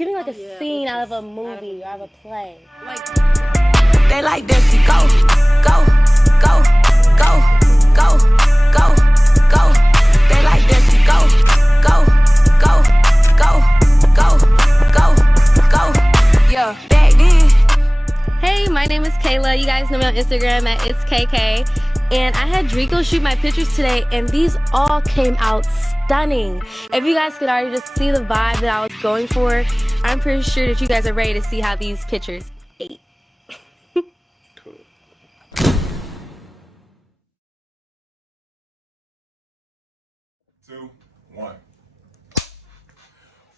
giving like a scene out of a movie or out of a play. Like they like this, go, go, go, go, go, go, go. They like this, go, go, go, go, go, go, go. Yeah, back then. Hey, my name is Cayla. You guys know me on Instagram at itsKK. And I had Drico shoot my pictures today, and these all came out stunning. If you guys could already just see the vibe that I was going for, I'm pretty sure that you guys are ready to see how these pictures ate. Cool. 2, 1.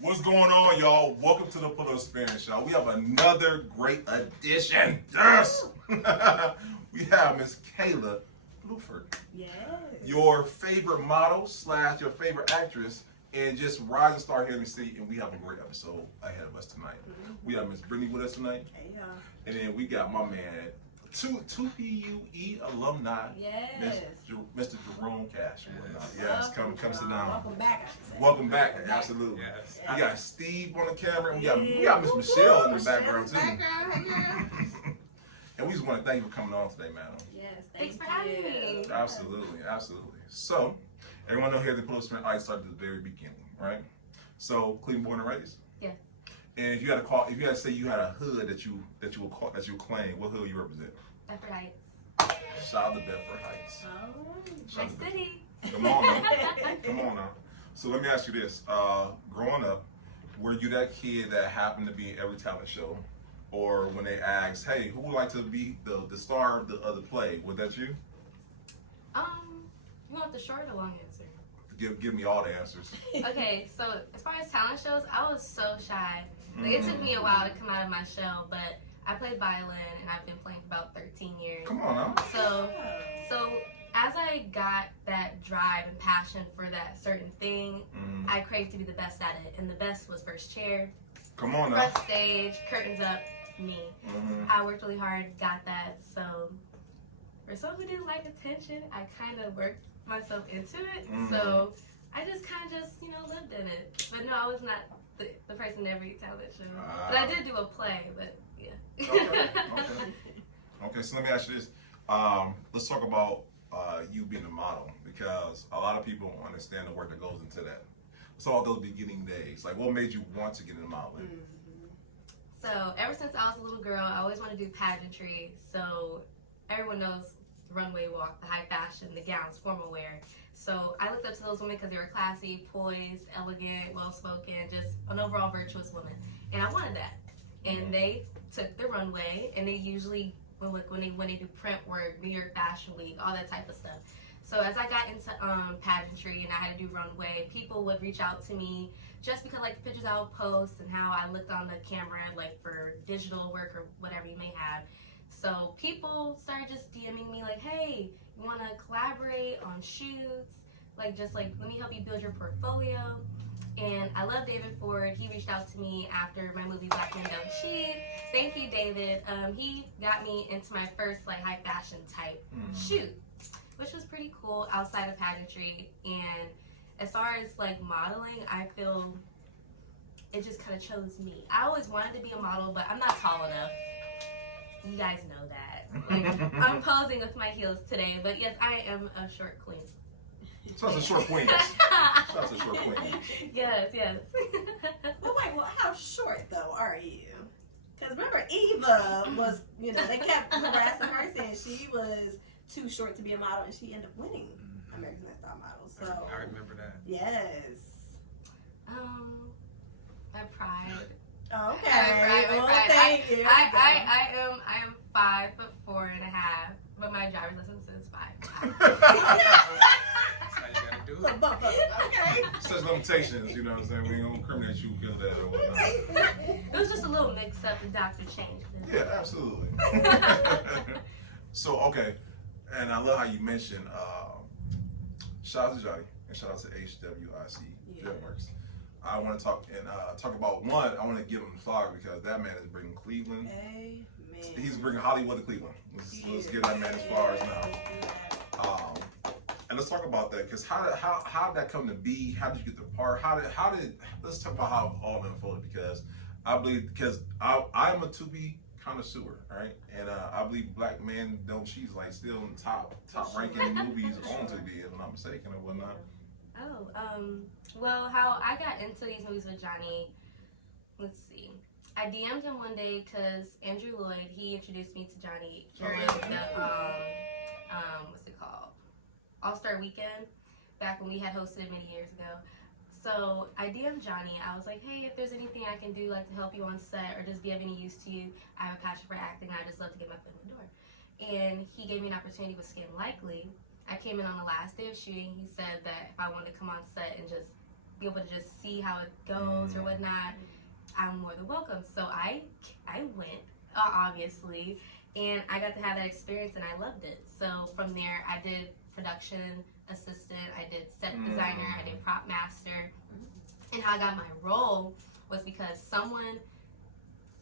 What's going on, y'all? Welcome to the Pull Up Spanish, y'all. We have another great addition. Yes! We have Miss Cayla Bluford. Yes. Your favorite model / your favorite actress, and just rising star here in the city. And we have a great episode ahead of us tonight. We have Miss Brittany with us tonight. Hey, y'all. And then we got my man, 2PUE alumni, Yes. Mr. Jerome Cash and whatnot. Yes, come sit down. Welcome back, I should say. Welcome back, absolutely. Yes. We got Steve on the camera, and we got Miss Michelle in the background too. And we just want to thank you for coming on today, madam. Yes, Thanks for having me. Absolutely, absolutely. So, everyone know here at the Pull Up Spanish, I started at the very beginning, right? So, Cleveland born and raised. Yeah. And if you had to say you had a hood that you would claim, what hood you represent? Bedford Heights. Shout out to Bedford Heights. Oh. Shout out to City. Come on now. Come on now. So let me ask you this. Growing up, were you that kid that happened to be in every talent show? Or when they asked, hey, who would like to be the star of the play? Was that you? You want the short or long answer? Give me all the answers. Okay, so as far as talent shows, I was so shy. Like, it took me a while to come out of my shell, but I played violin and I've been playing for about 13 years. Come on now. So as I got that drive and passion for that certain thing, I craved to be the best at it. And the best was first chair, Come on now. front stage, curtains up, me. I worked really hard, got that. So for someone who didn't like attention, I kind of worked myself into it. So I just kind of lived in it. But no, I was not the person in every talent show. But I did do a play, but yeah. Okay, so let me ask you this. Let's talk about you being a model, because a lot of people don't understand the work that goes into that. Let's talk about those beginning days. Like, what made you want to get into modeling? So ever since I was a little girl, I always wanted to do pageantry. So everyone knows the runway walk, the high fashion, the gowns, formal wear. So I looked up to those women because they were classy, poised, elegant, well-spoken, just an overall virtuous woman. And I wanted that. And they took the runway, and they usually, when they do print work, New York Fashion Week, all that type of stuff. So as I got into pageantry and I had to do runway, people would reach out to me just because, like, the pictures I would post and how I looked on the camera, like, for digital work or whatever you may have. So people started just DMing me like, hey, you want to collaborate on shoots? Like, just like, let me help you build your portfolio. And I love David Ford. He reached out to me after my movie Black Men Don't Cheat. Thank you, David. He got me into my first like high fashion type shoot, which was pretty cool outside of pageantry. And as far as like modeling, I feel it just kind of chose me. I always wanted to be a model, but I'm not tall enough. You guys know that. Like, I'm posing with my heels today, but yes, I am a short queen. So that's a short queen. That's a short queen. Yes. Well, wait, how short though are you? Because remember, Eva was, they kept harassing her saying she was too short to be a model, and she ended up winning American Next Top Model. So I remember that. yes. My pride. Okay. My Well, pride. thank you. I am 5'4.5", but my driver's license is 5'5". That's how you gotta do it. Okay. Such limitations, you know what I'm saying? We ain't gonna incriminate you because of that or whatnot. It was just a little mix-up. The doctor changed it. Yeah, absolutely. So, okay, and I love how you mentioned, shout out to Johnny and shout out to HWIC Dreamworks. I want to talk about one. I want to give him flowers because that man is bringing Cleveland. Amen. He's bringing Hollywood to Cleveland. Let's give that man his flowers now. And let's talk about that, because how did that come to be? How did you get the part? Let's talk about how it all unfolded, because I believe because I'm a to-be connoisseur, right? And I believe Black Men Don't Cheat like still in top ranking movies on TV, if I'm not mistaken, or whatnot. Oh, well, how I got into these movies with Johnny, let's see. I DM'd him one day because Andrew Lloyd, he introduced me to Johnny during the, what's it called? All-Star Weekend, back when we had hosted many years ago. So I DM'd Johnny. I was like, hey, if there's anything I can do like to help you on set or just be of any use to you, I have a passion for acting. I just love to get my foot in the door. And he gave me an opportunity with Skin Likely. I came in on the last day of shooting. He said that if I wanted to come on set and just be able to just see how it goes or whatnot, I'm more than welcome. So I went, obviously, and I got to have that experience and I loved it. So from there, I did production assistant, I did set designer, I did prop master. And how I got my role was because someone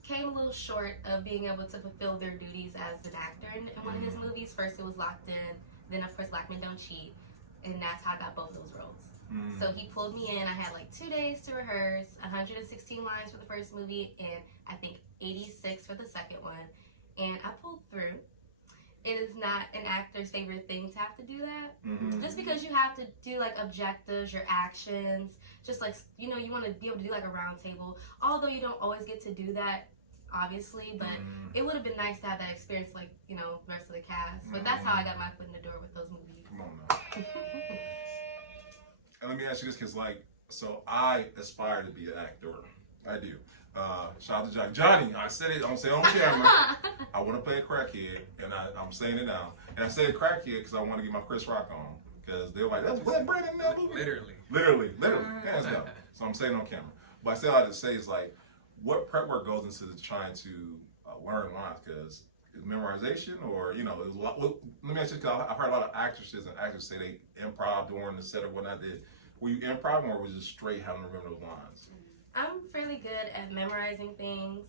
came a little short of being able to fulfill their duties as an actor in one of his movies. First it was Locked In, then of course Black Men Don't Cheat, and that's how I got both those roles. So he pulled me in. I had like 2 days to rehearse, 116 lines for the first movie, and I think 86 for the second one. And I pulled through. It is not an actor's favorite thing to have to do that. Just because you have to do like objectives, your actions, just like, you know, you want to be able to do like a round table. Although you don't always get to do that, obviously, but it would have been nice to have that experience like, you know, the rest of the cast. But that's how I got my foot in the door with those movies. Come on now. And let me ask you this, because like, so I aspire to be an actor. I do. Shout out to Johnny. Johnny, I said it, I'm saying on camera, I want to play a crackhead, and I'm saying it now. And I said crackhead because I want to get my Chris Rock on, because they're like, that's Brett Brandon in that movie. Literally, hands down. So I'm saying it on camera. But I say all that to say is like, what prep work goes into trying to learn lines? Because is memorization, or, you know, there's a lot, well, let me ask you, because I've heard a lot of actresses and actors say they improv during the set or whatnot. Were you improv, or was it just straight having to remember those lines? I'm fairly good at memorizing things.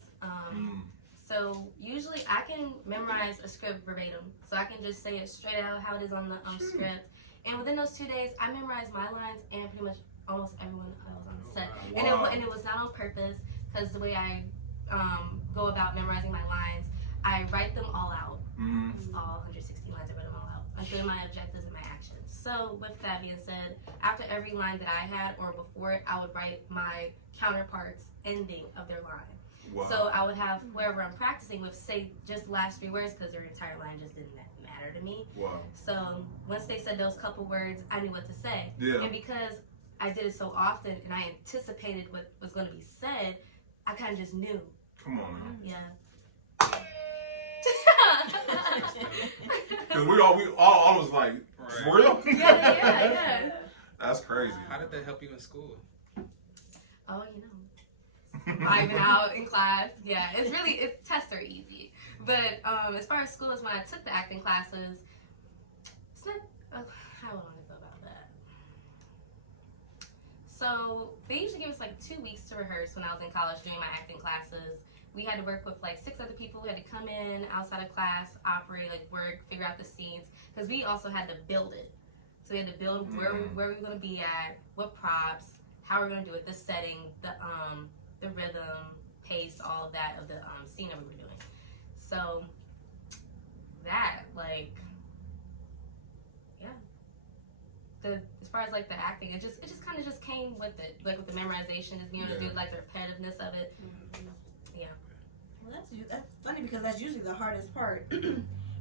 So usually I can memorize a script verbatim. So I can just say it straight out how it is on the script. And within those 2 days, I memorized my lines and pretty much almost everyone else on the set. Wow. And it was not on purpose, because the way I go about memorizing my lines, I write them all out. All 160 lines, I write them all out. I put my objectives and my actions. So with that being said, after every line that I had or before it, I would write my counterparts' ending of their line. Wow. So I would have whoever I'm practicing with say just the last 3 words, because their entire line just didn't matter to me. Wow. So once they said those couple words, I knew what to say. Yeah. And because I did it so often and I anticipated what was going to be said, I kind of just knew. Come on, man. Yeah. Because we all was like, for real? Yeah. That's crazy. How did that help you in school? Oh, you know, vibing out in class. Yeah, it's tests are easy. But as far as school is, when I took the acting classes, it's not, how long ago about that? So they usually give us like 2 weeks to rehearse when I was in college doing my acting classes. We had to work with like 6 other people. We had to come in outside of class, operate, like work, figure out the scenes, because we also had to build it. So we had to build where we were going to be at, what props, how we're going to do it, the setting, the rhythm, pace, all of that of the scene that we were doing. So that, like, yeah. As far as like the acting, it just kind of just came with it, like with the memorization, just being able to do like the repetitiveness of it. Yeah. Well, that's funny, because that's usually the hardest part.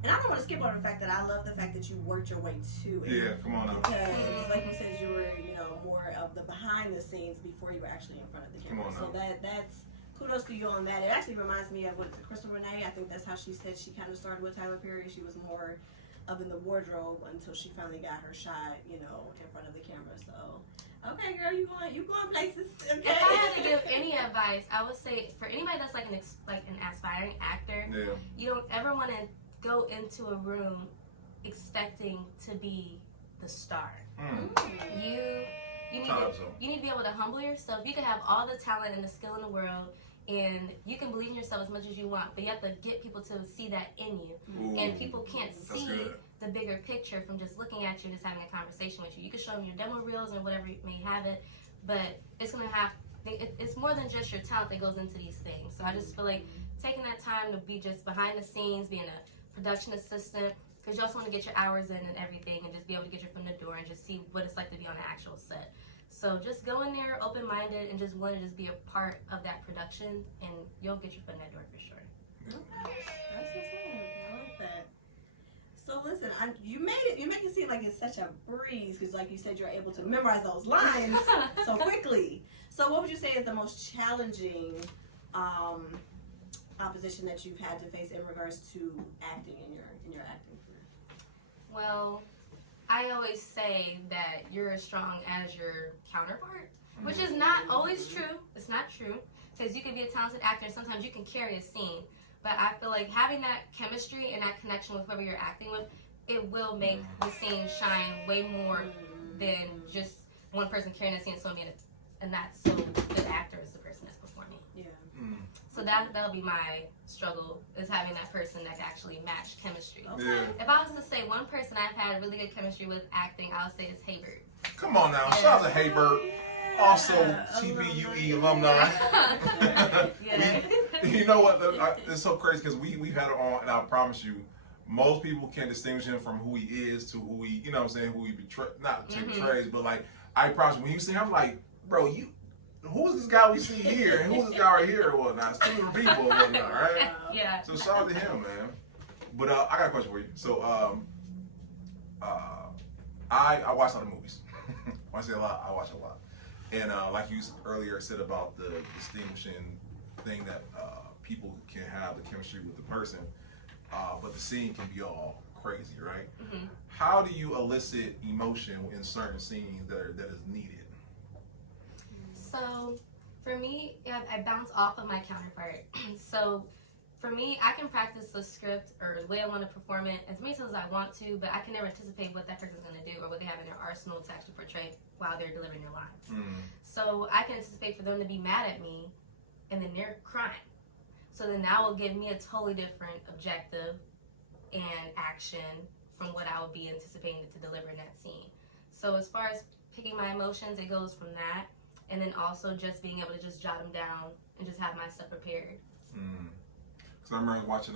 And I don't want to skip over the fact that I love the fact that you worked your way to it. Yeah, come on now. Because, like you said, you were, you know, more of the behind the scenes before you were actually in front of the camera. Come on So that's kudos to you on that. It actually reminds me of Crystal Renee. I think that's how she said she kind of started with Tyler Perry. She was more up in the wardrobe until she finally got her shot, you know, in front of the camera. So, okay, girl, you going places. Okay. If I had to give any advice, I would say for anybody that's like an aspiring actor, you don't ever want to go into a room expecting to be the star. You need to be able to humble yourself. You can have all the talent and the skill in the world, and you can believe in yourself as much as you want, but you have to get people to see that in you. And people can't see the bigger picture from just looking at you and just having a conversation with you. You can show them your demo reels and whatever you may have it, but it's gonna have it's more than just your talent that goes into these things. So I just feel like taking that time to be just behind the scenes, being a production assistant, because you also want to get your hours in and everything, and just be able to get your foot in the door and just see what it's like to be on an actual set. So just go in there open-minded and just want to just be a part of that production, and you'll get your foot in that door for sure. Okay. That's what's up. I like that. So listen, you make it seem like it's such a breeze because, like you said, you're able to memorize those lines so quickly. So what would you say is the most challenging opposition that you've had to face in regards to acting in your acting career? Well, I always say that you're as strong as your counterpart, which is not always true. It's not true, because you can be a talented actor and sometimes you can carry a scene. But I feel like having that chemistry and that connection with whoever you're acting with, it will make the scene shine way more than just one person carrying a scene and so being a not so good actor as the person that's performing. Yeah. So that'll be my struggle, is having that person that can actually match chemistry. Okay. Yeah. If I was to say one person I've had really good chemistry with acting, I would say it's Haybird. Come on now, shout out to Haybird. Also, TBUE alumni. Yeah. You know what? It's so crazy because we've had it on, and I promise you, most people can't distinguish him from who he is to who he, you know what I'm saying, who he betrays, but like, I promise you, when you see him, I'm like, bro, who's this guy we see here, and who's this guy right here, or whatnot? It's two different people, or whatnot, right? Yeah. So shout out to him, man. But I got a question for you. So, I watch a lot of movies. When I say a lot, I watch a lot. And like you earlier said about the distinguishing thing that people can have the chemistry with the person, but the scene can be all crazy, right? Mm-hmm. How do you elicit emotion in certain scenes that is needed? So for me, I bounce off of my counterpart. So for me, I can practice the script or the way I want to perform it as many times as I want to, but I can never anticipate what that person's going to do or what they have in their arsenal to actually portray while they're delivering their lines. So I can anticipate for them to be mad at me, and then they're crying. So then that will give me a totally different objective and action from what I would be anticipating to deliver in that scene. So as far as picking my emotions, it goes from that, and then also just being able to just jot them down and just have my stuff prepared. Because I remember watching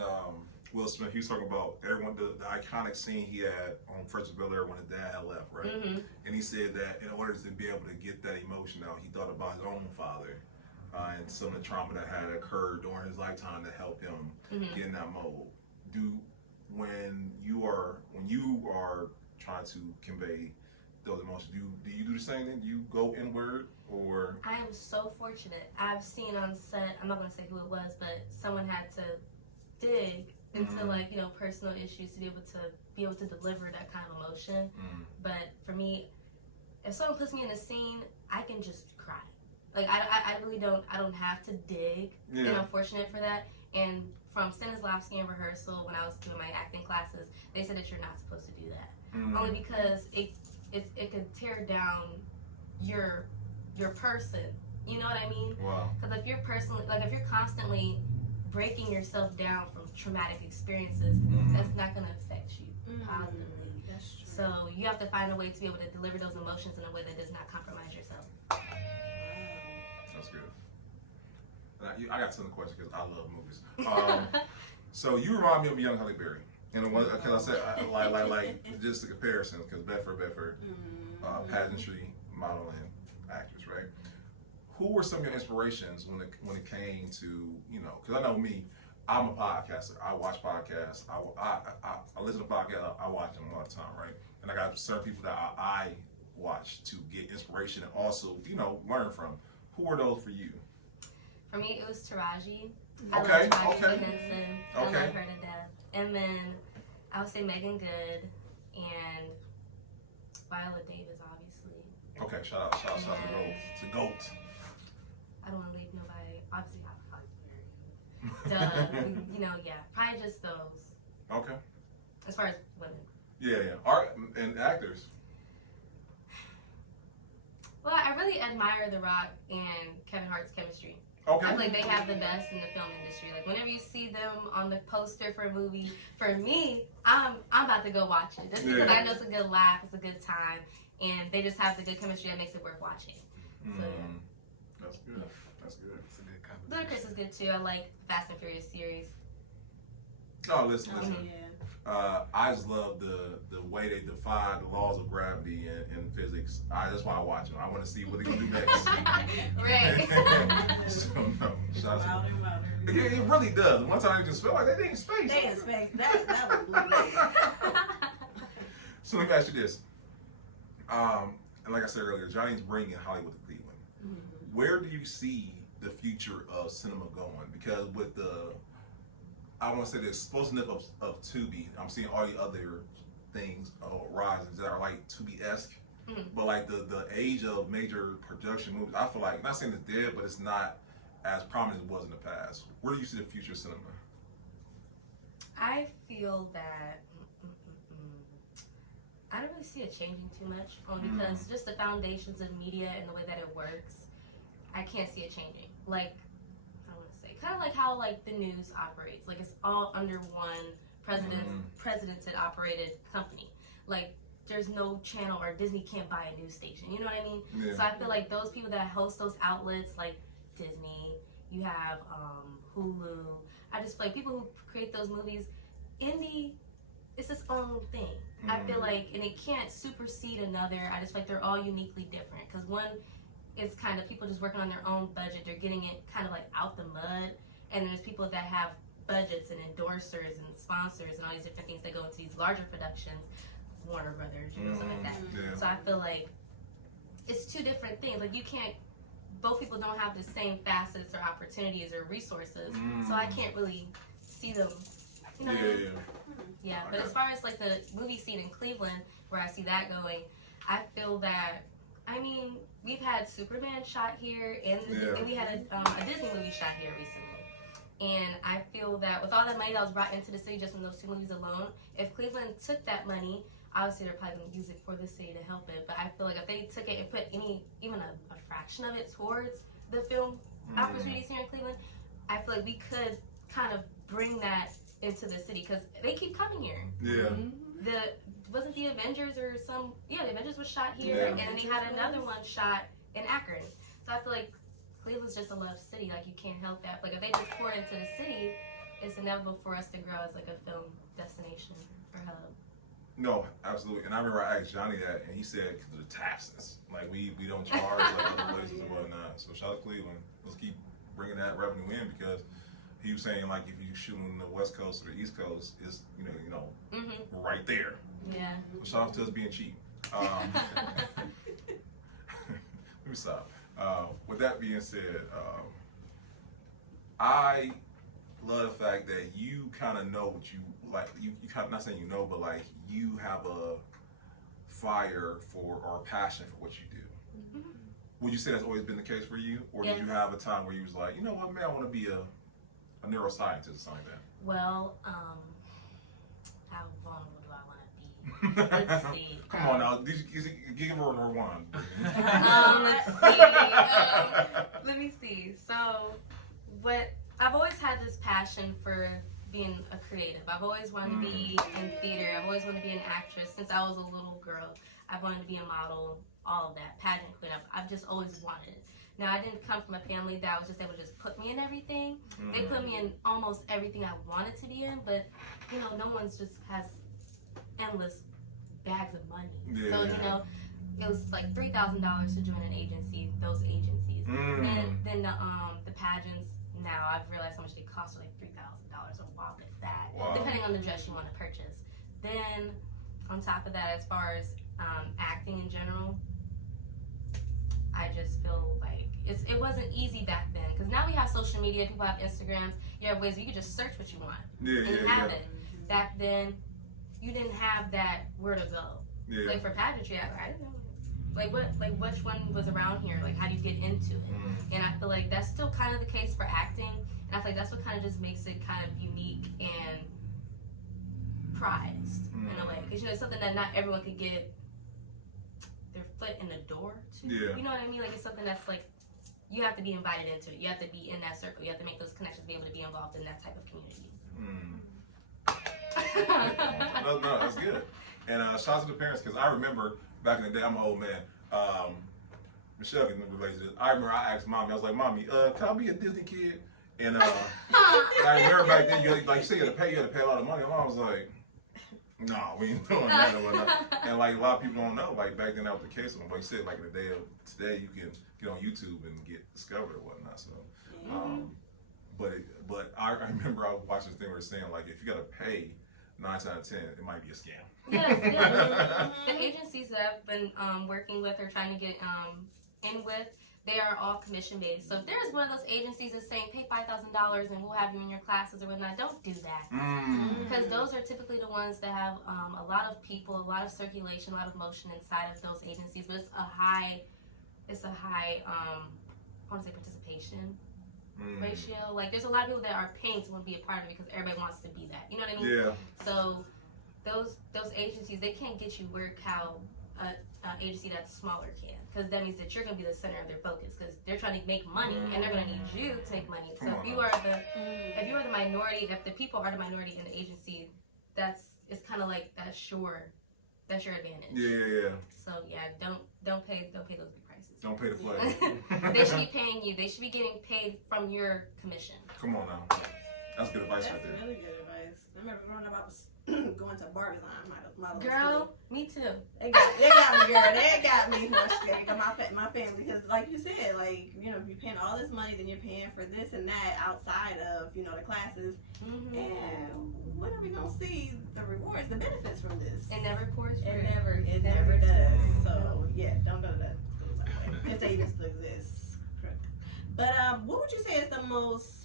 Will Smith. He was talking about the iconic scene he had on Fresh Prince of Bel-Air when his dad had left, right? And he said that in order to be able to get that emotion out, he thought about his own father and some of the trauma that had occurred during his lifetime to help him get in that mode. When you are trying to convey those emotions, do you do the same thing? Do you go inward, or? I am so fortunate. I've seen on set, I'm not going to say who it was, but someone had to dig into personal issues to be able to deliver that kind of emotion. But for me, if someone puts me in a scene, I can just cry. Like I really don't have to dig, and I'm fortunate for that. And from Stanislavski in rehearsal, when I was doing my acting classes, they said that you're not supposed to do that, only because it could tear down your person. You know what I mean? Wow. Because if you're constantly breaking yourself down from traumatic experiences, that's not going to affect you positively. That's true. So you have to find a way to be able to deliver those emotions in a way that does not compromise yourself. That's good. And I got some questions because I love movies. So you remind me of a young Halle Berry. And because I said like just the comparison, because Bedford, pageantry, modeling, actors, right? Who were some of your inspirations when it came to, because I know me, I'm a podcaster. I watch podcasts. I listen to podcasts. I watch them all the time, right? And I got certain people that I watch to get inspiration and also, learn from. Who are those for you? For me, it was Taraji. Okay, I love Taraji okay. Henson. I love her to death. And then I would say Megan Good and Viola Davis, obviously. Okay, shout out to GOAT. I don't want to leave nobody. Obviously, Duh. Probably just those. Okay. As far as women. Yeah. Art and actors. Well, I really admire The Rock and Kevin Hart's chemistry. Okay. I feel like they have the best in the film industry. Like whenever you see them on the poster for a movie, for me, I'm about to go watch it. Just because I know it's a good laugh, it's a good time, and they just have the good chemistry that makes it worth watching. So That's good. That's good. It's a good combination. Ludacris is good too. I like Fast and Furious series. No, listen. Yeah. I just love the way they defy the laws of gravity and physics. That's why I watch them. I want to see what they're gonna do next. Right. So, no, shout out Wilder, Wilder. to it really does. One time it just felt like they in space. They in space. That was blue. So let me ask you this. And like I said earlier, Johnny's bringing Hollywood to Cleveland. Mm-hmm. Where do you see the future of cinema going? Because with I want to say the explosiveness of Tubi, I'm seeing all the other things rises that are like Tubi-esque. Mm-hmm. But like the age of major production movies, I feel like, not saying it's dead, but it's not as prominent as it was in the past. Where do you see the future of cinema? I feel that I don't really see it changing too much, only because just the foundations of media and the way that it works, I can't see it changing. Like, I want to say, kind of like how like the news operates. Like it's all under one presidented operated company. Like there's no channel or Disney can't buy a news station. You know what I mean? Yeah. So I feel like those people that host those outlets, like Disney, you have Hulu. I just feel like people who create those movies, indie, it's its own thing. I feel like, and it can't supersede another. I just feel like they're all uniquely different. Because one, it's kind of people just working on their own budget. They're getting it kind of like out the mud. And there's people that have budgets and endorsers and sponsors and all these different things that go into these larger productions, Warner Brothers, you know, something like that. Yeah. So I feel like it's two different things. Like you can't, both people don't have the same facets or opportunities or resources. So I can't really see them. You know what I mean? Yeah, but as far as like the movie scene in Cleveland, where I see that going, I feel that, I mean, we've had Superman shot here, and we had a Disney movie shot here recently. And I feel that with all that money that was brought into the city just from those two movies alone, if Cleveland took that money, obviously they're probably going to use it for the city to help it. But I feel like if they took it and put even a fraction of it towards the film opportunities here in Cleveland, I feel like we could kind of bring that into the city, because they keep coming here. Yeah. Wasn't the Avengers or the Avengers was shot here, and then they had another one shot in Akron. So I feel like Cleveland's just a loved city. Like you can't help that. Like if they just pour into the city, it's inevitable for us to grow as like a film destination or hub. No, absolutely. And I remember I asked Johnny that, and he said because of the taxes. Like we don't charge like other places and whatnot. So shout out to Cleveland. Let's keep bringing that revenue in, because he was saying like if you shoot on the West Coast or the East Coast, it's right there. Yeah. So shout out to us being cheap. Let me stop. With that being said, I love the fact that you kind of know what you like. You kind of, not saying you know, but like you have a fire for or passion for what you do. Would you say that's always been the case for you, or did you have a time where you was like, you know what, man, I want to be a neuroscientist or something like that? Well, how vulnerable do I want to be? Let's see. Come on now, give her one. Let's see. Let me see. So, I've always had this passion for being a creative. I've always wanted to be in theater. I've always wanted to be an actress since I was a little girl. I've wanted to be a model, all of that, pageant queen. I've just always wanted it. Now, I didn't come from a family that was just able to just put me in everything. They put me in almost everything I wanted to be in, but, no one's just has endless bags of money. Yeah. So, it was like $3,000 to join an agency, those agencies. And then the pageants, now I've realized how much they cost, like $3,000 a while at that, depending on the dress you want to purchase. Then, on top of that, as far as acting in general, I just feel like it wasn't easy back then, because now we have social media, people have Instagrams, you have ways you can just search what you want and you have it. Back then, you didn't have that where to go. Like for pageantry, I didn't know which one was around here, like how do you get into it? And I feel like that's still kind of the case for acting, and I feel like that's what kind of just makes it kind of unique and prized in a way, because it's something that not everyone could get their foot in the door to. You know what I mean? Like it's something that's like you have to be invited into it. You have to be in that circle. You have to make those connections, be able to be involved in that type of community. No, that's good. And shout out to the parents, because I remember back in the day, I'm an old man. Michelle can relate to this. I remember I asked mommy, I was like, Mommy, can I be a Disney kid? And I remember back then, like you said, you had to pay a lot of money. And mom was like, no, we ain't doing that or whatnot. And like a lot of people don't know, like back then that was the case. Like you said, like in the day of today, you can get on YouTube and get discovered or whatnot. So, but I remember I watched this thing where it's saying like if you gotta pay 9 times out of 10, it might be a scam. Yes. The agencies that I've been working with or trying to get in with, they are all commission based. So if there's one of those agencies that's saying pay $5,000 and we'll have you in your classes or whatnot, don't do that. Because those are typically the ones that have a lot of people, a lot of circulation, a lot of motion inside of those agencies. But it's a high I want to say participation ratio. Like there's a lot of people that are paying to want to be a part of it because everybody wants to be that. You know what I mean? Yeah. So those agencies, they can't get you work how an agency that's smaller can, because that means that you're going to be the center of their focus because they're trying to make money and they're going to need you to make money. So if you are the minority, if the people are the minority in the agency, it's kind of like that's your advantage. Yeah. So yeah, don't pay those big prices. Don't pay the flag. They should be paying you. They should be getting paid from your commission. Come on now. That's good advice That's right there. really good advice. I remember growing up, I was going to Barbie line. Girl, me too. They got me, girl. They got me. My family, because like you said, like you're paying all this money, then you're paying for this and that outside of the classes, and when are we gonna see the rewards, the benefits from this? It never pours fruit. It never does. So yeah, don't go to that school by the way, if they even still exist. But what would you say is the most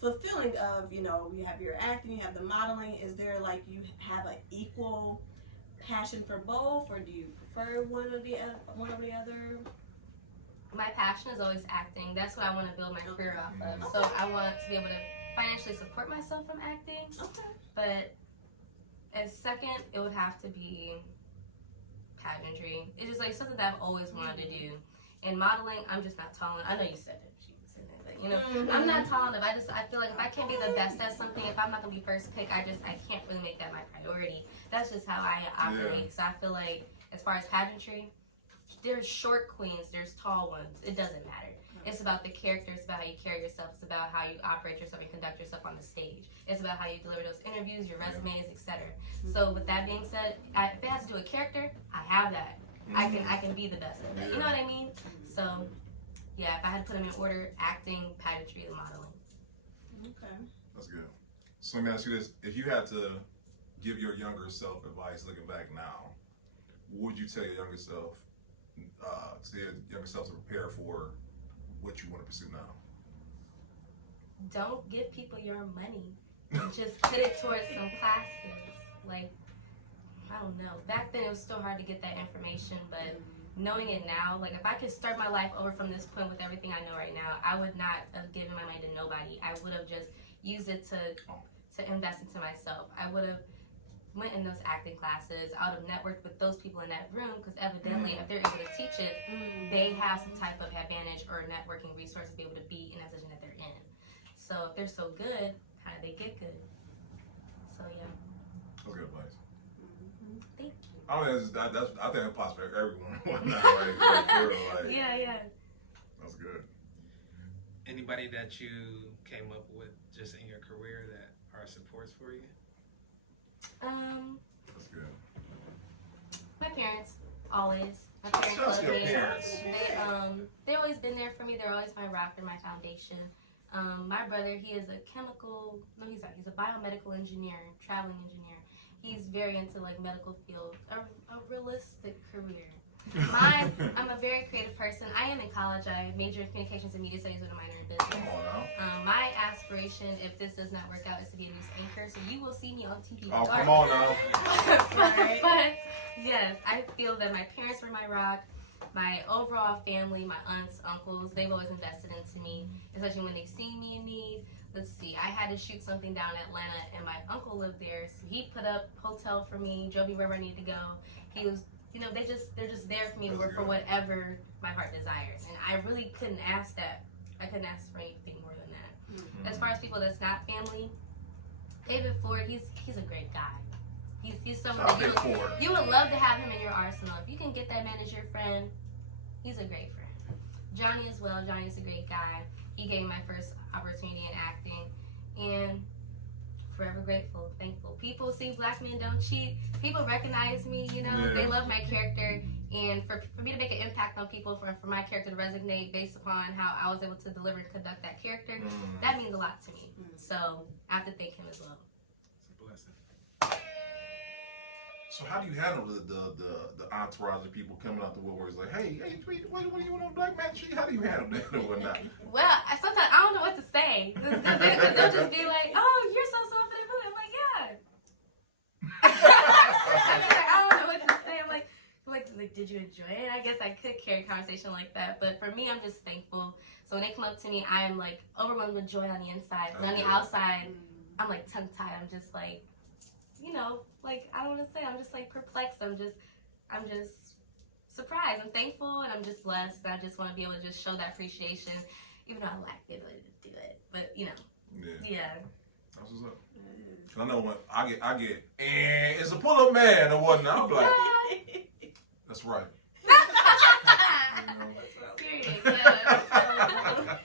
fulfilling of, you have your acting, you have the modeling? Is there like you have an equal passion for both, or do you prefer one or the other? My passion is always acting. That's what I want to build my career off of. So I want to be able to financially support myself from acting. Okay. But as second, it would have to be pageantry. It's just like something that I've always wanted to do. And modeling, I'm just not tall enough. I know you said it. I'm not tall enough. I feel like if I can't be the best at something, if I'm not gonna be first pick, I can't really make that my priority. That's just how I operate. So I feel like as far as pageantry, there's short queens, there's tall ones. It doesn't matter. It's about the character. It's about how you carry yourself. It's about how you operate yourself and conduct yourself on the stage. It's about how you deliver those interviews, your resumes, etc. So with that being said, if it has to do with character, I have that. I can be the best at that. You know what I mean? So. Yeah, if I had to put them in order, acting, pageantry, and modeling. Okay. That's good. So let me ask you this. If you had to give your younger self advice looking back now, what would you tell your younger self to prepare for what you want to pursue now? Don't give people your money. Just put it towards some classes. Like, I don't know. Back then it was still hard to get that information, but knowing it now, like if I could start my life over from this point with everything I know right now, I would not have given my money to nobody. I would have just used it to invest into myself. I would have went in those acting classes. I would have networked with those people in that room because evidently if they're able to teach it, they have some type of advantage or networking resource to be able to be in that position that they're in. So if they're so good, how do they get good? So yeah. That's good advice. Thank you. I think it's possible for everyone. Yeah. That's good. Anybody that you came up with just in your career that are supports for you? That's good. My parents, always. My parents Trust love your me. parents. They've always been there for me. They're always my rock. They're my foundation. My brother, he's a biomedical engineer, traveling engineer. He's very into like medical field, a realistic career. I'm a very creative person. I am in college. I majored in communications and media studies with a minor in business. Come on now. My aspiration, if this does not work out, is to be a news anchor. So you will see me on TV. Oh, come on now. But yes, I feel that my parents were my rock. My overall family, my aunts, uncles, they've always invested into me, especially when they've seen me in need. Let's see, I had to shoot something down in Atlanta, and my uncle lived there, so he put up hotel for me, drove me wherever I needed to go. He was, they're just there for me to work for whatever my heart desires, and I really couldn't ask that. I couldn't ask for anything more than that. As far as people that's not family, David Ford, he's a great guy. He's someone that you would love to have him in your arsenal. If you can get that man as your friend, he's a great friend. Johnny as well. Johnny's a great guy. He gave me my first opportunity in acting, and forever grateful, thankful. People see Black Men Don't Cheat. People recognize me, you know, they love my character. And for me to make an impact on people, for my character to resonate based upon how I was able to deliver and conduct that character, that means a lot to me. So I have to thank him as well. It's a blessing. So how do you handle the entourage of people coming out the woodworks like, hey, tweet, what do you want on Black Man Cheat? How do you handle that or whatnot? Well, sometimes I don't know what to say. Cause they'll just be like, oh, you're so soft. I'm like, yeah. I don't know what to say. I'm like, did you enjoy it? I guess I could carry a conversation like that. But for me, I'm just thankful. So when they come up to me, I am like overwhelmed with joy on the inside. But on the outside, I'm like tongue-tied. I'm just like, you know, like, I don't want to say, I'm just like perplexed. I'm just surprised. I'm thankful and I'm just blessed. I just want to be able to just show that appreciation, even though I lack the ability to do it. But, you know, yeah. That's what's up. Cause I know when I get, it's a pull-up man or whatnot. I'm like, that's right. Period. Yeah.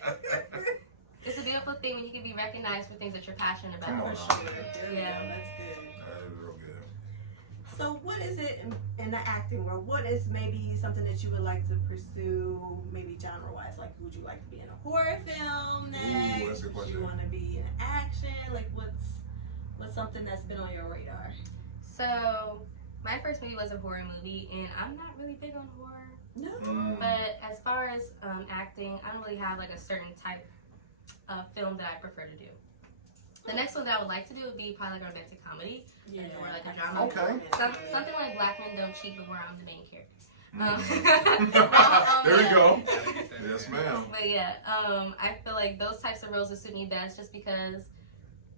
It's a beautiful thing when you can be recognized for things that you're passionate about. Come on, For sure. Yeah. That's good. That is real good. So what is it in the acting world? What is maybe something that you would like to pursue, maybe genre-wise? Like, would you like to be in a horror film next? Ooh, that's a good Would question. you want to be in action? Like, what's something that's been on your radar? So, my first movie was a horror movie, and I'm not really big on horror. No. But as far as acting, I don't really have like a certain type of film that I prefer to do. The next one that I would like to do would be probably like a romantic comedy, or like a drama. Okay. Something like Black Men Don't Cheat, but where I'm the main character. There we go. Gotta get that Yes, in. ma'am. But yeah, I feel like those types of roles would suit me best, just because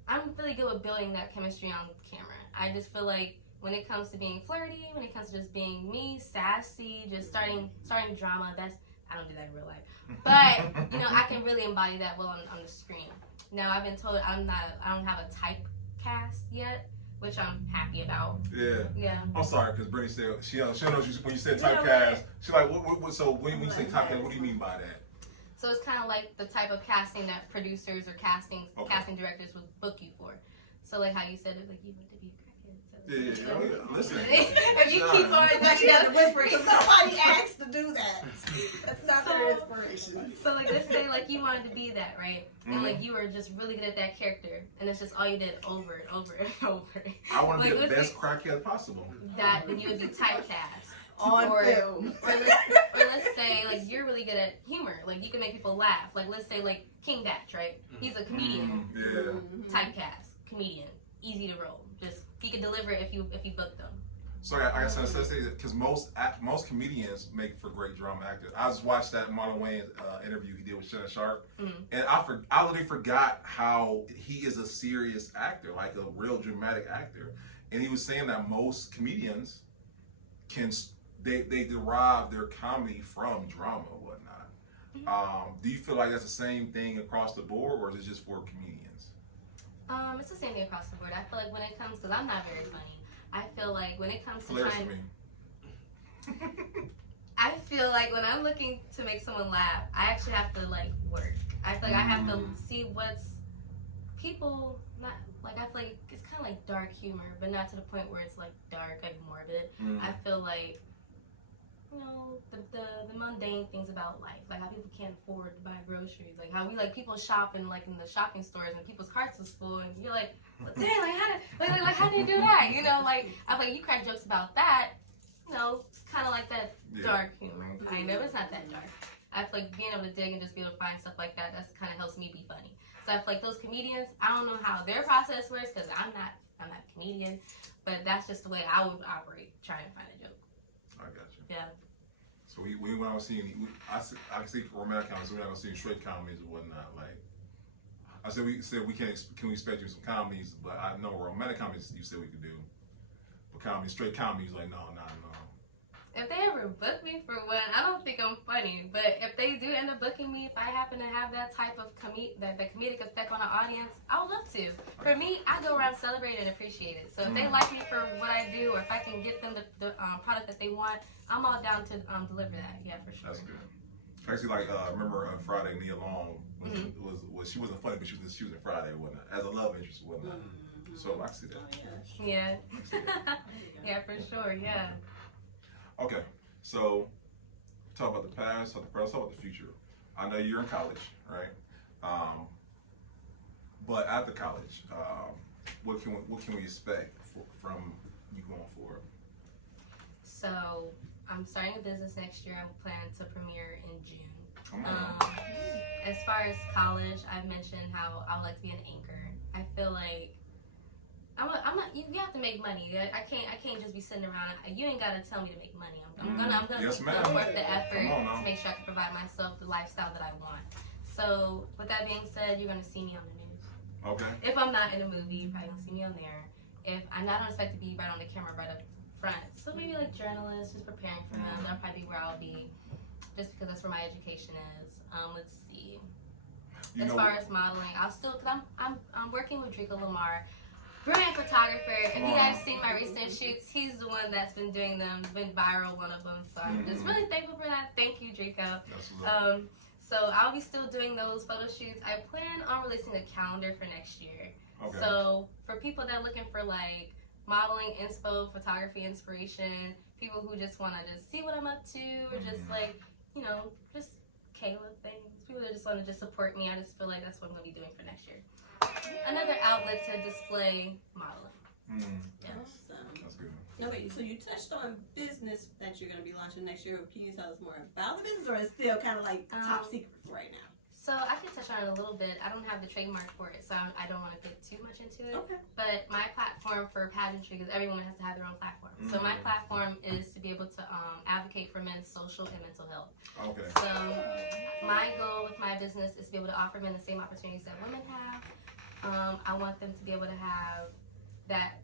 I'm really good with building that chemistry on camera. I just feel like when it comes to being flirty, when it comes to just being me, sassy, just starting drama, I don't do that in real life. But, you know, I can really embody that well on the screen. Now, I've been told I don't have a typecast yet, which I'm happy about. Yeah. Yeah. I'm sorry, because Brittany said she knows when you said You know typecast. what? She's like, what? So when you say typecast, what do you mean by that? So it's kind of like the type of casting that producers or casting directors would book you for. So like how you said it, like you want to be a crackhead. So Yeah. Listen. if you keep on, Like you have to whisper because nobody asked to do that. That's not their inspiration. So like let's say like you wanted to be that, right? And like you were just really good at that character, and it's just all you did over and over and over. I want to Like, be the let's best crackhead possible. That then you would be typecast. On or, film. or let's say like you're really good at humor, like you can make people laugh. Like let's say like King Batch, right? He's a comedian, Yeah. typecast, comedian, easy to roll. Just he can deliver it if you book them. So I guess I say that because most comedians make for great drama actors. I just watched that Marlon Wayans interview he did with Shannon Sharp, and I literally forgot how he is a serious actor, like a real dramatic actor. And he was saying that most comedians they derive their comedy from drama or whatnot. Do you feel like that's the same thing across the board, or is it just for comedians? It's the same thing across the board. I feel like when it comes, because I'm not very funny, I feel like when it comes to Hilarious trying, to me. I feel like when I'm looking to make someone laugh, I actually have to like work. I feel like I have to see what's people not like. I feel like it's kind of like dark humor, but not to the point where it's like dark, like morbid. I feel like, you know, the mundane things about life, like how people can't afford to buy groceries, like how we like people shopping like in the shopping stores and people's carts is full, and you're like, well, dang, like how do you do that? You know, like I feel like you crack jokes about that. You know, it's kind of like that dark humor, kind of. It's not that dark. I feel like being able to dig and just be able to find stuff like that, that's kind of helps me be funny. So I feel like those comedians, I don't know how their process works because I'm not a comedian, but that's just the way I would operate, trying to find a joke. I got you. Yeah. So we when I was seeing, I can see romantic comedies, so we're not gonna see straight comedies or whatnot. Like I said, we can we expect you some comedies, but I know romantic comedies you said we could do, but comedies, straight comedies, like no. If they ever book me for one, I don't think I'm funny. But if they do end up booking me, if I happen to have that type of the comedic effect on the audience, I would love to. For me, I go around celebrate and appreciate it. So if they like me for what I do, or if I can get them the product that they want, I'm all down to deliver that. Yeah, for sure. That's good. Actually, like remember on Friday, Nia Long was she wasn't funny, but she was in Friday, whatnot, as a love interest, whatnot. So I can see that. Oh, Yeah. I can see that. Yeah, for sure. Yeah. Okay, so talk about the past, talk about the present, talk about the future. I know you're in college, right? But after college, what can we expect from you going forward? So I'm starting a business next year. I plan to premiere in June. Come on. As far as college, I've mentioned how I would like to be an anchor. I feel like I'm not. You have to make money. I can't just be sitting around. You ain't gotta tell me to make money. I'm gonna Yes, put ma'am. forth the effort Come on now. to make sure I can provide myself the lifestyle that I want. So with that being said, you're gonna see me on the news. Okay. If I'm not in a movie, you're probably gonna see me on there. If I don't expect to be right on the camera, right up front, so maybe like journalists, just preparing for them. That'll probably be where I'll be, just because that's where my education is. Let's see. You As know far what- as modeling, I'll still, cause I'm working with Draco Lamar, brilliant photographer. If you guys seen my recent shoots, he's the one that's been doing them, been viral, one of them. So I'm just really thankful for that. Thank you, Draco. That's what's up. So I'll be still doing those photo shoots. I plan on releasing a calendar for next year. Okay. So for people that are looking for like modeling inspo, photography inspiration, people who just want to just see what I'm up to, or just like, you know, just Cayla things. People that just want to just support me. I just feel like that's what I'm going to be doing for next year. Another outlet to display modeling. Awesome. That's good. No, wait, so you touched on business that you're going to be launching next year. Can you tell us more about the business, or is it still kind of like top secret for right now? So I can touch on it a little bit. I don't have the trademark for it, so I don't want to get too much into it. Okay. But my platform for pageantry, because everyone has to have their own platform. So my platform is to be able to advocate for men's social and mental health. Okay. So my goal with my business is to be able to offer men the same opportunities that women have. I want them to be able to have that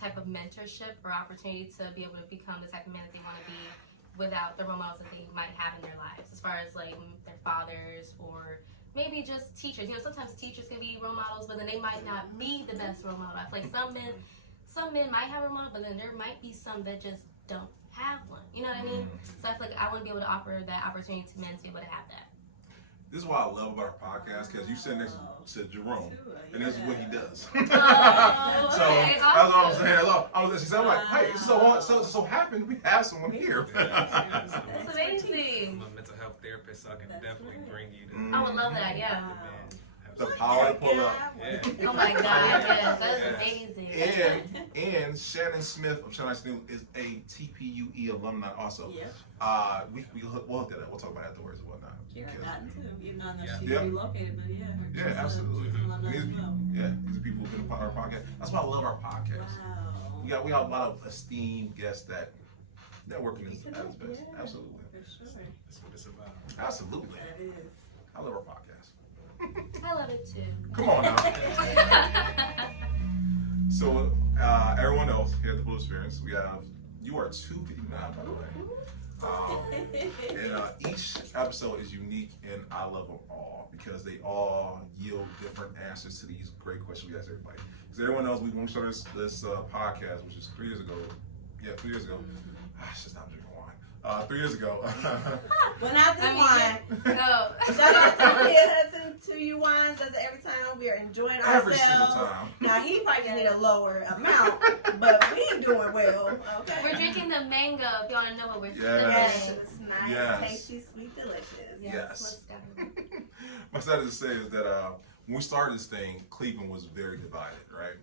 type of mentorship or opportunity to be able to become the type of man that they want to be without the role models that they might have in their lives, as far as like their fathers or maybe just teachers. You know, sometimes teachers can be role models, but then they might not be the best role model. I feel like some men might have a role model, but then there might be some that just don't have one. You know what I mean? So I feel like I want to be able to offer that opportunity to men to be able to have that. This is what I love about our podcast, because you sit next to Jerome, and this is what he does. Oh, So okay, that's all I'm awesome. saying. I was listening. I'm like, hey, so happy we have someone here. That's amazing. I'm a mental health therapist, so I can definitely bring you to I would love that, yeah. The power to pull up. Yeah. Oh my God, yes, that's amazing. And Shannon Smith of Shannon Smith is a TPUE alumni also. Yeah. We'll hook that up. We'll talk about it afterwards and whatnot. You're Because- gotten too. Even though I know Yeah. she's Yeah. relocated, but yeah. Yeah, absolutely. She's an alumni These as well. these are people who've been a part of our podcast. That's why I love our podcast. Wow. We have a lot of esteemed guests that networking is at its best. Yeah. Absolutely. For sure. That's what it's about. Absolutely. That is. I love our podcast. I love it too. Come on now. So, everyone else here at the Blue Experience, you are 259, by the way. And each episode is unique, and I love them all because they all yield different answers to these great questions we ask everybody. Because everyone knows when we started this podcast, which is 3 years ago. Yeah, 3 years ago. I should stop drinking wine. 3 years ago. Well, not this wine. No. Shout out to Leah Hudson, to you wines. Does it every time we are enjoying Every ourselves. single time. Now he probably just need a lower amount, but we doing well. Okay. We're drinking the mango, if y'all want to know what we're Yes. sipping. It's nice, Yes. tasty, sweet, delicious. Yes. Most definitely. My sad to say is that when we started this thing, Cleveland was very divided, right?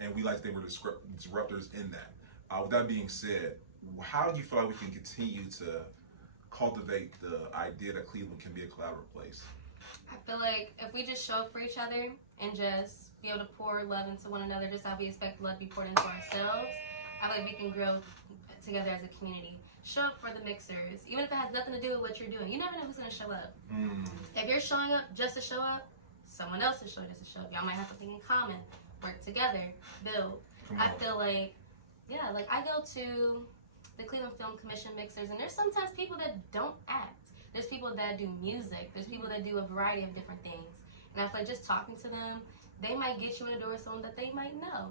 And we like to think we're disruptors in that. With that being said, how do you feel like we can continue to cultivate the idea that Cleveland can be a collaborative place? I feel like if we just show up for each other and just be able to pour love into one another, just how we expect love to be poured into ourselves, I feel like we can grow together as a community. Show up for the mixers, even if it has nothing to do with what you're doing. You never know who's going to show up. If you're showing up just to show up, someone else is showing just to show up. Y'all might have something in common. Work together. Build. I feel like, yeah, like I go to the Cleveland Film Commission mixers, and there's sometimes people that don't act. There's people that do music. There's people that do a variety of different things. And I feel like just talking to them, they might get you in the door with someone that they might know.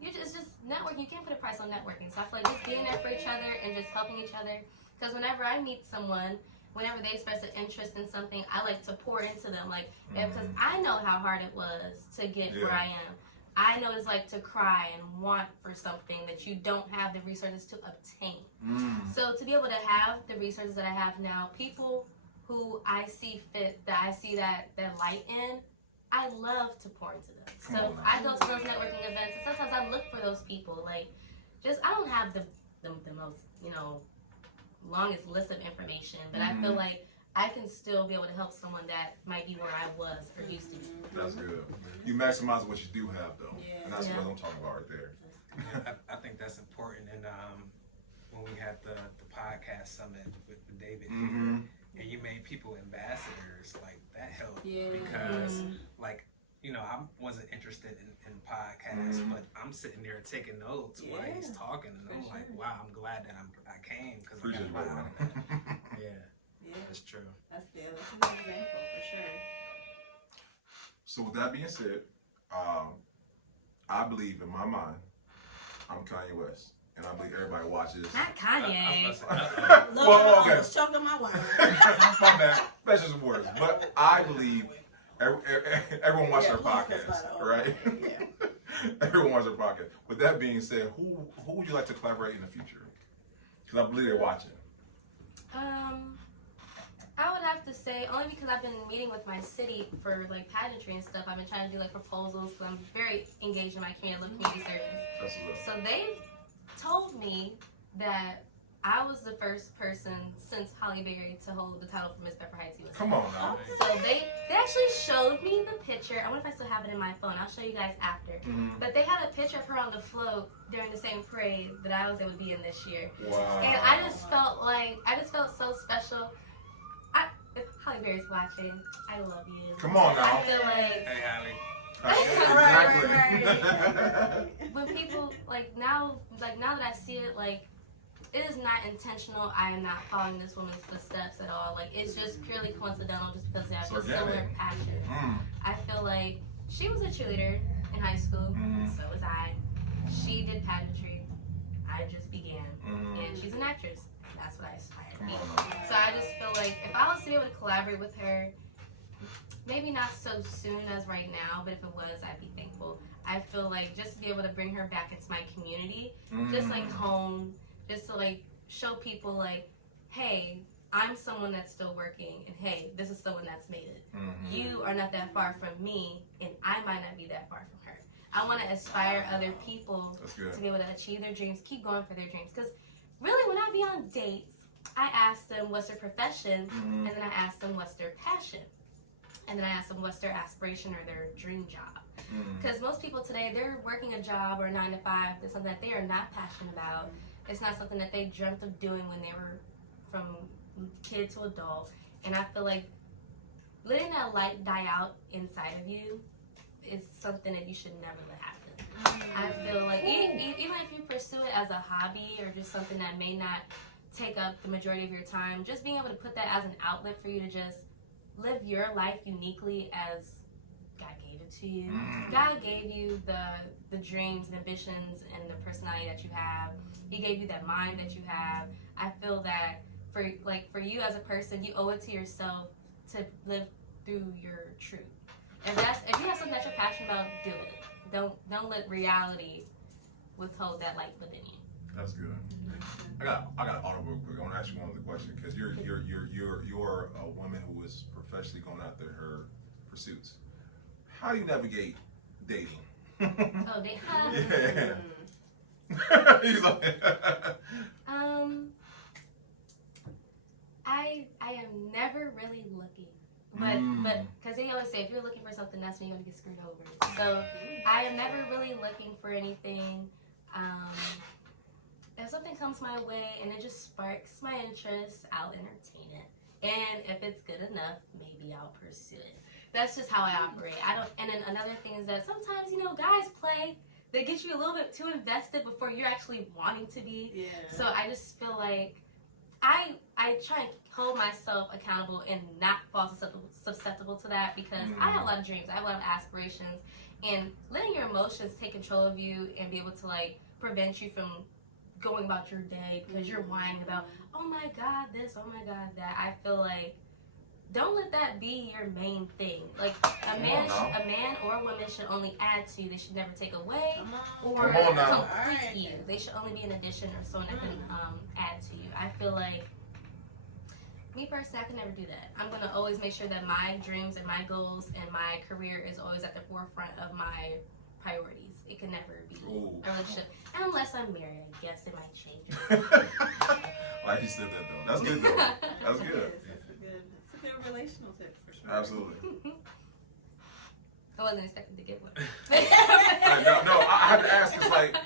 It's just networking. You can't put a price on networking. So I feel like just being there for each other and just helping each other. Because whenever I meet someone, whenever they express an interest in something, I like to pour into them, like, because I know how hard it was to get where I am. I know what it's like to cry and want for something that you don't have the resources to obtain. So to be able to have the resources that I have now, people who I see fit, that I see that light in, I love to pour into them. So I go to those networking events, and sometimes I look for those people. Like, just, I don't have the most, you know, longest list of information, but I feel like I can still be able to help someone that might be where I was or used to be. That's good. You maximize what you do have, though, and that's Yeah. what I'm talking about right there. I think that's important. And when we had the podcast summit with David, and you made people ambassadors, like that helped because, like, you know, I wasn't interested in podcasts, but I'm sitting there taking notes while he's talking, and I'm like, wow, I'm glad that I came because I got a lot out of that. Yeah, that's true. That's a good example for sure. So with that being said, I believe in my mind, I'm Kanye West, and I believe everybody watches. Not Kanye. Well, okay. I was choking my wine. My bad. That's just words. But I believe everyone watches our podcast, right? Everyone watches our podcast. With that being said, who would you like to collaborate in the future? Because I believe they're watching. I would have to say, only because I've been meeting with my city for like pageantry and stuff. I've been trying to do like proposals because I'm very engaged in my community service. That's what's up. So they told me that I was the first person since Holly Berry to hold the title for Miss Pepper Heights USA. Come on now. So they actually showed me the picture. I wonder if I still have it in my phone. I'll show you guys after. But they had a picture of her on the float during the same parade that I was able to be in this year. Wow. And I just felt so special. If Holly Berry's watching, I love you. Come on now. I feel like Hey, Holly. Exactly. when people now that I see it, like, it is not intentional. I am not following this woman's footsteps at all. Like, it's just purely coincidental just because they have a similar passion. I feel like she was a cheerleader in high school, so was I. She did pageantry. I just began. And she's an actress. That's what I aspire to be. So I just feel like if I was to be able to collaborate with her, maybe not so soon as right now, but if it was, I'd be thankful. I feel like just to be able to bring her back into my community, just like home, just to like show people like, hey, I'm someone that's still working, and hey, this is someone that's made it. You are not that far from me, and I might not be that far from her. I want to inspire other people to be able to achieve their dreams, keep going for their dreams. Because really, when I be on dates, I ask them what's their profession, and then I ask them what's their passion. And then I ask them what's their aspiration or their dream job. Because most people today, they're working a job or a 9 to 5, that's something that they are not passionate about. It's not something that they dreamt of doing when they were from kid to adult. And I feel like letting that light die out inside of you is something that you should never let happen. I feel like even if you pursue it as a hobby or just something that may not take up the majority of your time, just being able to put that as an outlet for you to just live your life uniquely as God gave it to you. God gave you the dreams and ambitions and the personality that you have. He gave you that mind that you have. I feel that for you as a person, you owe it to yourself to live through your truth. If you have something that you're passionate about, do it. Don't let reality withhold that light within you. That's good. I got auto real quick. I want to ask you one other question because you're a woman who is professionally going after her pursuits. How do you navigate dating? Oh, they have. Yeah. He's like, I am never really looking. But because they always say if you're looking for something, that's when you're gonna get screwed over. So I am never really looking for anything. If something comes my way and it just sparks my interest, I'll entertain it. And if it's good enough, maybe I'll pursue it. That's just how I operate. And then another thing is that sometimes, guys play. They get you a little bit too invested before you're actually wanting to be. Yeah. So I just feel like I try and hold myself accountable and not fall susceptible to that because I have a lot of dreams. I have a lot of aspirations. And letting your emotions take control of you and be able to, prevent you from going about your day because you're whining about, oh my God, this, oh my God, that. I feel like don't let that be your main thing. Like a man or a woman should only add to you. They should never take away or complete you. They should only be an addition or someone that can add to you. I feel like me personally, I can never do that. I'm gonna always make sure that my dreams and my goals and my career is always at the forefront of my priorities. It can never be a relationship. And unless I'm married, I guess it might change. Like you said that though. That's good though. That's good. It's a good relational tip for sure. Absolutely. I wasn't expecting to get one. I had to ask because like,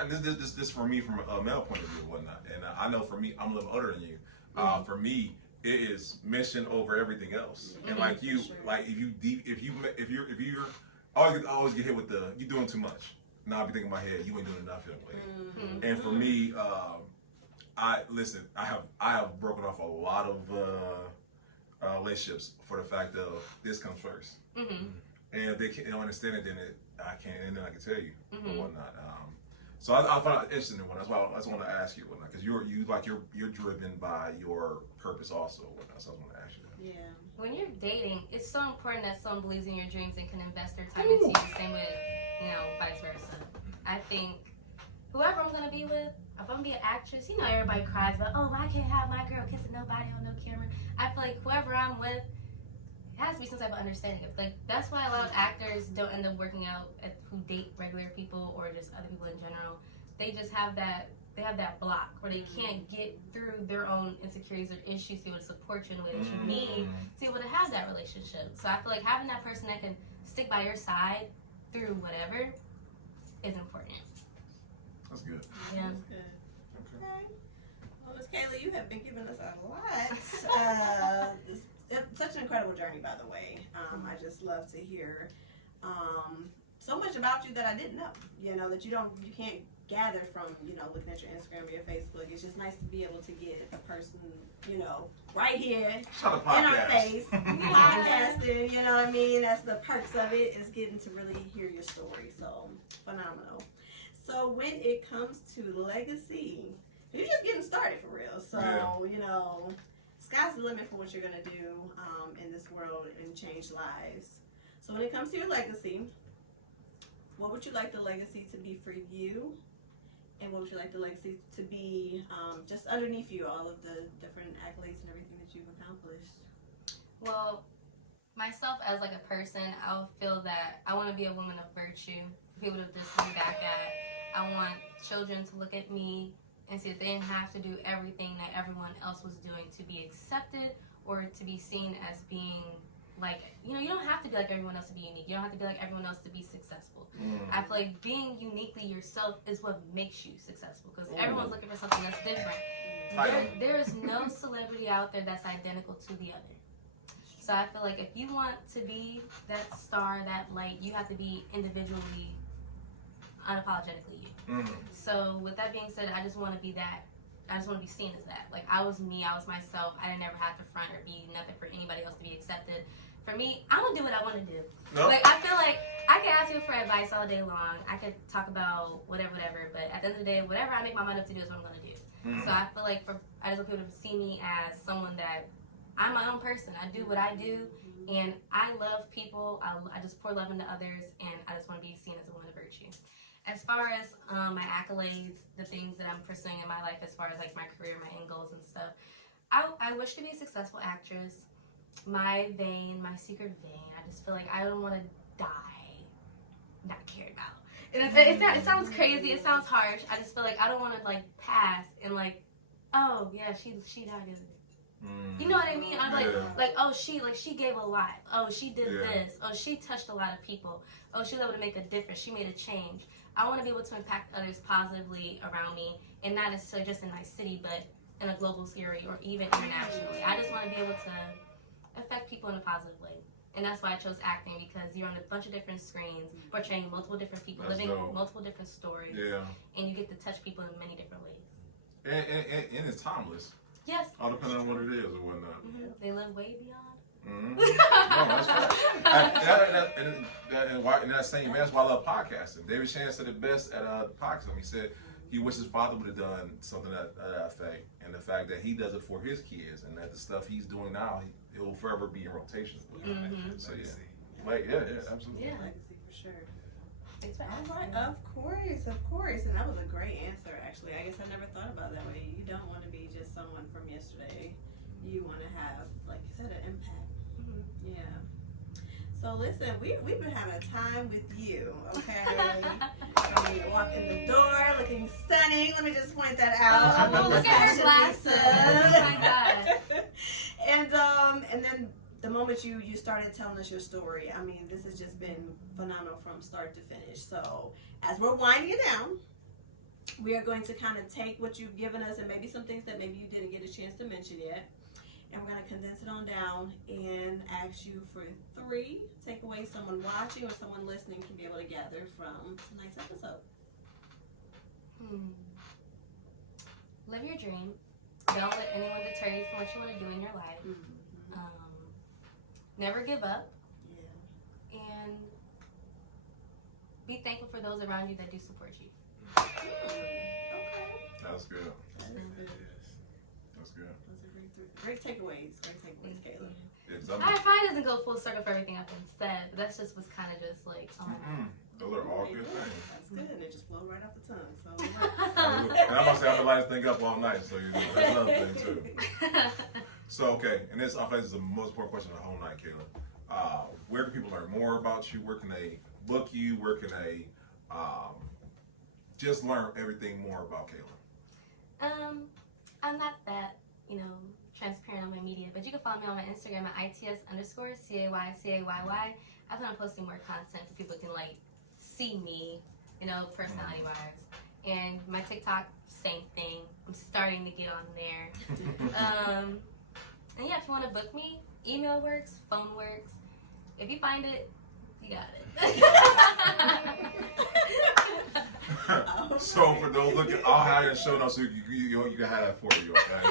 and this for me from a male point of view and whatnot. And I know for me, I'm a little older than you. For me, it is mission over everything else. And like you, like if you're always get hit with the you doing too much. Now I be thinking in my head, you ain't doing enough anyway. And for me, I have broken off a lot of relationships for the fact of this comes first. And if they can't understand it, then I can tell you and whatnot. So I found it interesting in one. That's why I want to ask you whatnot, because you're driven by your purpose also. Whatnot. So I want to ask you that. Yeah. When you're dating, it's so important that someone believes in your dreams and can invest their time into you the same way, vice versa. I think whoever I'm gonna be with, if I'm gonna be an actress, everybody cries about, oh, I can't have my girl kissing nobody on no camera. I feel like whoever I'm with, it has to be some type of understanding. Like that's why a lot of actors don't end up working out who date regular people or just other people in general. They just have that. They have that block where they can't get through their own insecurities or issues to be able to support you in the way that you need to be able to have that relationship. So I feel like having that person that can stick by your side through whatever is important. That's good. Yeah. That's good. Okay. Well, Miss Cayla, you have been giving us a lot. It's such an incredible journey, by the way. I just love to hear so much about you that I didn't know. That you can't gather from looking at your Instagram or your Facebook. It's just nice to be able to get a person right here in our face podcasting. You know what I mean? That's the perks of it, is getting to really hear your story. So phenomenal. So when it comes to legacy, you're just getting started for real. So sky's the limit for what you're gonna do in this world and change lives. So when it comes to your legacy, what would you like the legacy to be for you? And what would you like the legacy to be just underneath you, all of the different accolades and everything that you've accomplished? Well, myself as like a person, I'll feel that I want to be a woman of virtue. People to just look back at. I want children to look at me and see that they didn't have to do everything that everyone else was doing to be accepted or to be seen as being like, you don't have to be like everyone else to be unique. You don't have to be like everyone else to be successful. I feel like being uniquely yourself is what makes you successful, because everyone's looking for something that's different. There is no celebrity out there that's identical to the other. So I feel like if you want to be that star, that light, you have to be individually, unapologetically you. So with that being said, I just want to be that. I just want to be seen as that. Like, I was me, I was myself. I didn't ever have to front or be nothing for anybody else to be accepted. For me, I'm going to do what I want to do. Nope. Like, I feel like I can ask you for advice all day long. I could talk about whatever, but at the end of the day, whatever I make my mind up to do is what I'm going to do. So I feel like I just want people to see me as someone that I'm my own person. I do what I do, and I love people. I just pour love into others, and I just want to be seen as a woman of virtue. As far as my accolades, the things that I'm pursuing in my life, as far as like my career, my end goals and stuff, I wish to be a successful actress. My secret vein, I just feel like I don't want to die not cared about. And it sounds crazy, it sounds harsh. I just feel like I don't want to like pass and like, oh yeah, she died the other day. You know what I mean? I'm like, oh, she gave a lot. Oh, she did this. Oh, she touched a lot of people. Oh, she was able to make a difference. She made a change. I want to be able to impact others positively around me, and not necessarily just in my city, but in a global scale or even internationally. I just want to be able to affect people in a positive way. And that's why I chose acting, because you're on a bunch of different screens, portraying multiple different people, living multiple different stories, and you get to touch people in many different ways. And it's timeless. Yes. All depending on what it is or whatnot. They live way beyond. No, that's right. And that same man, that's why I love podcasting. David Shan said it best at podcasting. He said, he wishes his father would have done something that effect, and the fact that he does it for his kids, and that the stuff he's doing now, it will forever be in rotation. So yeah, absolutely. Yeah. Legacy for sure. Thanks for All asking. right, of course, and that was a great answer. Actually, I guess I never thought about it that way. You don't want to be just someone from yesterday. You want to have, like you said, an impact. Yeah. So listen, we've been having a time with you, okay? So you walk in the door looking stunning. Let me just point that out. Oh, look at her glasses. Oh my God. And then the moment you started telling us your story, I mean, this has just been phenomenal from start to finish. So as we're winding it down, we are going to kind of take what you've given us and maybe some things that maybe you didn't get a chance to mention yet. And we're going to condense it on down and ask you for 3 takeaways someone watching or someone listening can be able to gather from tonight's episode. Live your dream. Don't let anyone deter you from what you want to do in your life. Never give up. Yeah. And be thankful for those around you that do support you. Okay. That was good. That is good. That's good. Those are great takeaways. Great takeaways, Cayla. I probably doesn't go full circle for everything I've been said, but that's just was kind of just like, Those are all good things. That's good, and it just flowed right off the tongue. So, And I'm gonna say I've been lighting this thing up all night, so that's another thing too. So okay, and this I think is the most important question of the whole night, Cayla. Where can people learn more about you? Where can they book you? Where can they just learn everything more about Cayla? I'm not that, transparent on my media, but you can follow me on my Instagram at its_CAYCAYY. I plan on posting more content so people can see me, personality wise. And my TikTok, same thing. I'm starting to get on there. And yeah, if you want to book me, email works, phone works. If you find it, you got it. So for those looking, I'll have it in show notes so you can have that for you, okay?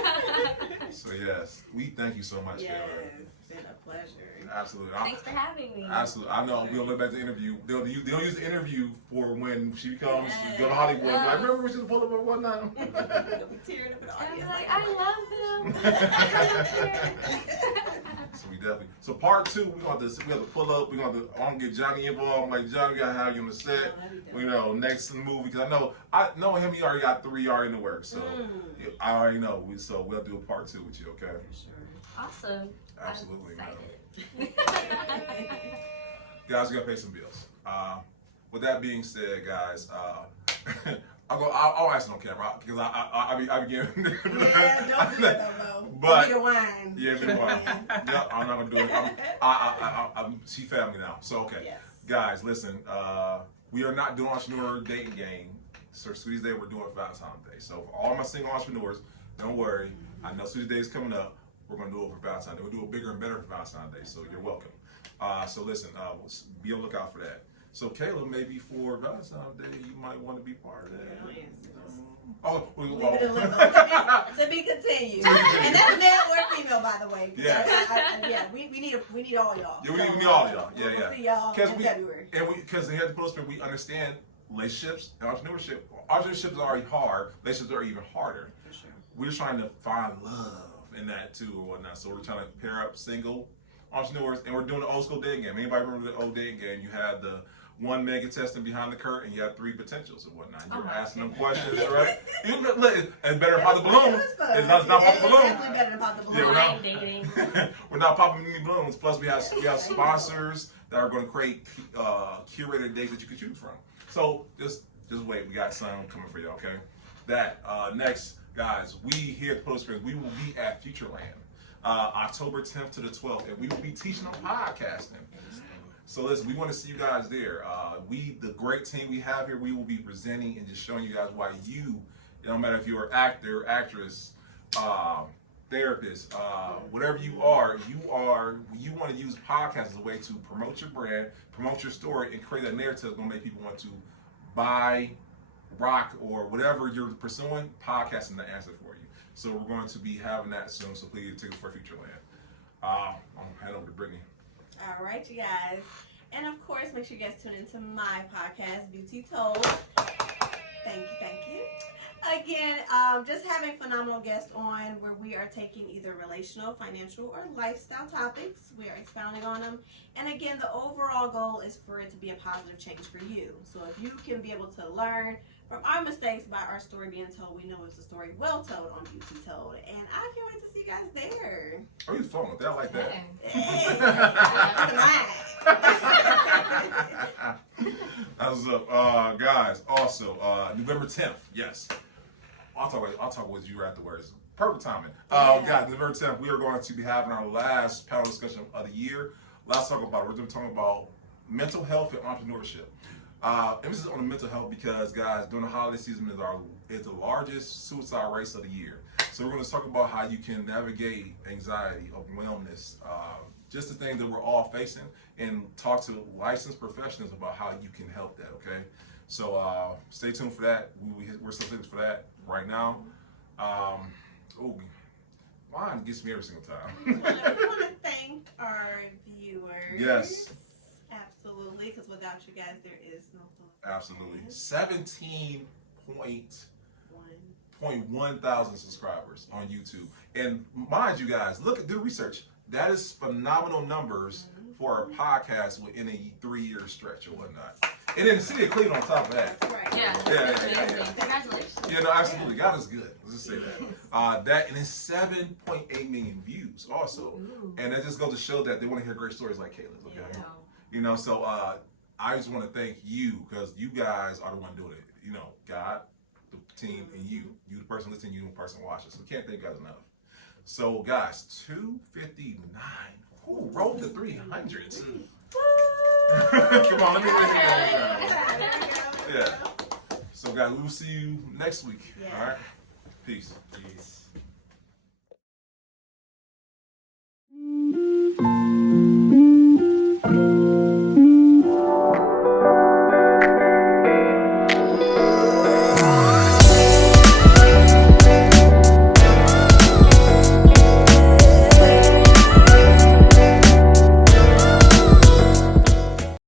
So yes, we thank you so much, yes, Cayla. it's been a pleasure. Absolutely. Thanks for having me. Absolutely. I know we'll look back to the interview. They'll use the interview for when she comes to go to Hollywood. Like, remember we should pull up one night? You'll be tearing up in the I'm audience. like, I love them. So we definitely. So part 2, we have to pull up. I'm gonna get Johnny involved. I'm like, Johnny, we gotta have you on the set. Next movie, because I know him. He already got 3 already in the works. So I already know. So we'll do a part 2 with you. Okay. For sure. Awesome. Absolutely. I'm excited. Guys, we gotta pay some bills. With that being said, guys, I'll ask it on camera because I begin. Yeah, don't do that though. But be the wine. Yeah, be the wine. Yep, I'm not gonna do it. I'm she family now. So okay, Yes. Guys, listen. We are not doing entrepreneur dating game. So Sweeties Day, we're doing Valentine's Day. So for all my single entrepreneurs, don't worry. I know Sweeties Day is coming up. We're gonna do it for Valentine's Day. We'll do it bigger and better for Valentine's Day. So you're welcome. So listen, be on the lookout for that. So Cayla, maybe for Valentine's Day, you might want to be part of that. Leave it in limbo. To be continued. And that's male or female, by the way. Yeah. We need all y'all. Yeah, we need all y'all. Yeah, we'll see y'all in February. Because here at the Post, we understand relationships and entrepreneurship. Entrepreneurships are already hard. Relationships are even harder. For sure. We're trying to find love in that too or whatnot. So we're trying to pair up single entrepreneurs, and we're doing the old school dating game. Anybody remember the old dating game? You had the one mega contestant behind the curtain, you had 3 potentials and whatnot. You're asking them questions, right? It's better than pop the balloon. It's not pop the balloon. Definitely better than pop the balloon. Yeah, we're not popping any balloons. Plus, we have sponsors that are going to create curated dates that you can choose from. So just wait. We got some coming for you, okay? That next, guys, we here at Post Springs, we will be at Futureland October 10th to the 12th, and we will be teaching on podcasting. So listen, we want to see you guys there. The great team we have here, we will be presenting and just showing you guys why it don't matter if you're an actor, actress, therapist, whatever you want to use podcasts as a way to promote your brand, promote your story, and create that narrative that's going to make people want to buy, rock, or whatever you're pursuing. Podcasting the answer for you. So we're going to be having that soon. So please take us for Futureland. I'm going to hand over to Brittany. All right, you guys. And of course, make sure you guys tune into my podcast, Beauty Told. Thank you. Again, just having phenomenal guests on where we are taking either relational, financial, or lifestyle topics. We are expounding on them. And again, the overall goal is for it to be a positive change for you. So if you can be able to learn from our mistakes by our story being told, we know it's a story well told on Beauty Told. And I can't wait to see you guys there. Oh, you flowing with that like that? Hey, How's up, guys? Also, November 10th. Yes, I'll talk with you afterwards. Perfect timing. Guys, November 10th, we are going to be having our last panel discussion of the year. Let's talk about it. We're going to talk about mental health and entrepreneurship. Emphasis on the mental health because, guys, during the holiday season is the largest suicide rates of the year. So we're going to talk about how you can navigate anxiety, overwhelmness, just the things that we're all facing, and talk to licensed professionals about how you can help that, okay? So stay tuned for that. We're still tickets for that right now. Mine gets me every single time. We want to thank our viewers. Yes. Absolutely, because without you guys, there is no fun. Absolutely. 17.1 thousand subscribers on YouTube. And mind you guys, do research. That is phenomenal numbers for a podcast within a 3-year stretch or whatnot. And in the city of Cleveland on top of that. That's right. Yeah. Congratulations. Yeah, no, absolutely. God is good. Let's just say that. And it's 7.8 million views also. Ooh. And that just goes to show that they want to hear great stories like Cayla's, okay? Yeah. You know, so I just want to thank you because you guys are the one doing it. You know, God, the team, and you the person listening, you the person watching. So can't thank you guys enough. So guys, 259. Who rolled the 300s? Come on, let me Yeah. So guys, we will see you next week. Yeah. All right. Peace. Peace.